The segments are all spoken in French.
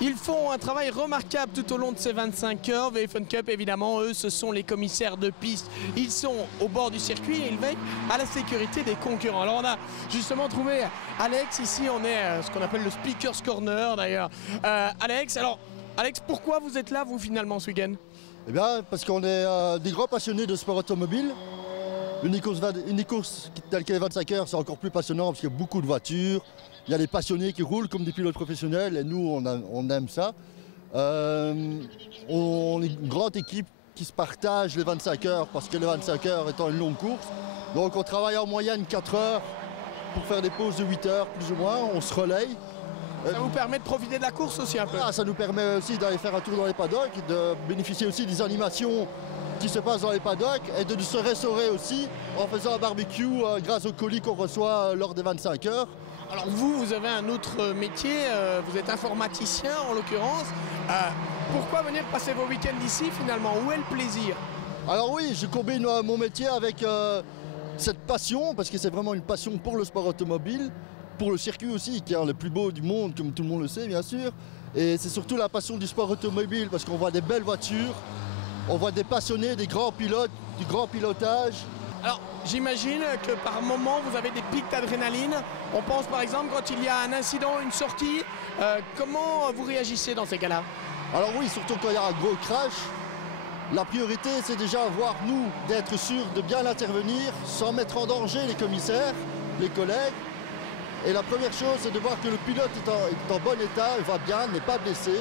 Ils font un travail remarquable tout au long de ces 25 heures. VF Cup, évidemment, eux, ce sont les commissaires de piste. Ils sont au bord du circuit et ils veillent à la sécurité des concurrents. Alors, on a justement trouvé Alex. Ici, on est à ce qu'on appelle le Speaker's Corner, d'ailleurs. Alex, pourquoi vous êtes là, vous, finalement, ce week-end? Eh bien, parce qu'on est des grands passionnés de sport automobile. Une course telle qu'elle est 25 heures, c'est encore plus passionnant parce qu'il y a beaucoup de voitures. Il y a des passionnés qui roulent comme des pilotes professionnels et nous, on aime ça. On est une grande équipe qui se partage les 25 heures parce que les 25 heures étant une longue course. Donc on travaille en moyenne 4 heures pour faire des pauses de 8 heures plus ou moins, on se relaye. Ça vous permet de profiter de la course aussi un peu? Ça nous permet aussi d'aller faire un tour dans les paddocks, de bénéficier aussi des animations qui se passent dans les paddocks et de se restaurer aussi en faisant un barbecue grâce aux colis qu'on reçoit lors des 25 heures. Alors vous avez un autre métier, vous êtes informaticien en l'occurrence. Pourquoi venir passer vos week-ends ici finalement? Où est le plaisir? Alors oui, je combine mon métier avec cette passion, parce que c'est vraiment une passion pour le sport automobile, pour le circuit aussi, qui est le plus beau du monde, comme tout le monde le sait bien sûr. Et c'est surtout la passion du sport automobile, parce qu'on voit des belles voitures, on voit des passionnés, des grands pilotes, du grand pilotage. Alors, j'imagine que par moment, vous avez des pics d'adrénaline. On pense par exemple quand il y a un incident, une sortie. Comment vous réagissez dans ces cas-là? Alors oui, surtout quand il y a un gros crash, la priorité c'est déjà voir nous d'être sûrs de bien intervenir sans mettre en danger les commissaires, les collègues. Et la première chose, c'est de voir que le pilote est en bon état, il va bien, n'est pas blessé.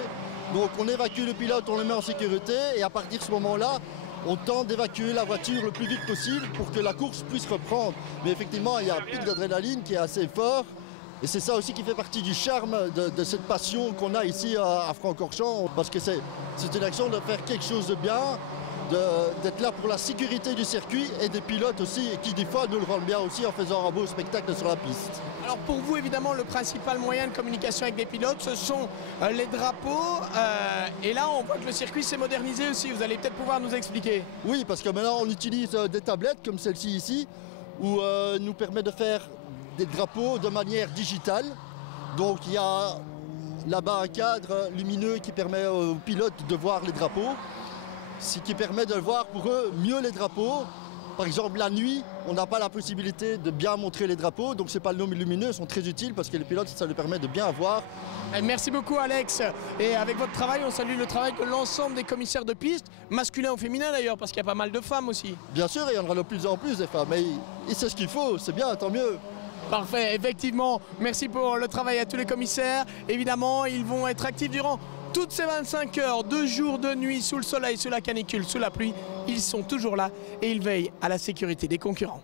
Donc on évacue le pilote, on le met en sécurité et à partir de ce moment-là, on tente d'évacuer la voiture le plus vite possible pour que la course puisse reprendre. Mais effectivement, il y a un pic d'adrénaline qui est assez fort. Et c'est ça aussi qui fait partie du charme de cette passion qu'on a ici à Francorchamps. Parce que c'est une action de faire quelque chose de bien, d'être là pour la sécurité du circuit et des pilotes aussi, et qui des fois nous le rendent bien aussi en faisant un beau spectacle sur la piste. Alors pour vous, évidemment, le principal moyen de communication avec des pilotes, ce sont les drapeaux. Et là, on voit que le circuit s'est modernisé aussi. Vous allez peut-être pouvoir nous expliquer. Oui, parce que maintenant, on utilise des tablettes comme celle-ci ici, où nous permet de faire des drapeaux de manière digitale. Donc il y a là-bas un cadre lumineux qui permet aux pilotes de voir les drapeaux, ce qui permet de voir pour eux mieux les drapeaux. Par exemple, la nuit, on n'a pas la possibilité de bien montrer les drapeaux, donc ces panneaux lumineux sont très utiles parce que les pilotes, ça leur permet de bien voir. Merci beaucoup Alex. Et avec votre travail, on salue le travail de l'ensemble des commissaires de piste, masculins ou féminins d'ailleurs, parce qu'il y a pas mal de femmes aussi. Bien sûr, il y en aura de plus en plus des femmes, mais c'est ce qu'il faut, c'est bien, tant mieux. Parfait, effectivement. Merci pour le travail à tous les commissaires. Évidemment, ils vont être actifs durant toutes ces 25 heures, de jour, de nuit, sous le soleil, sous la canicule, sous la pluie. Ils sont toujours là et ils veillent à la sécurité des concurrents.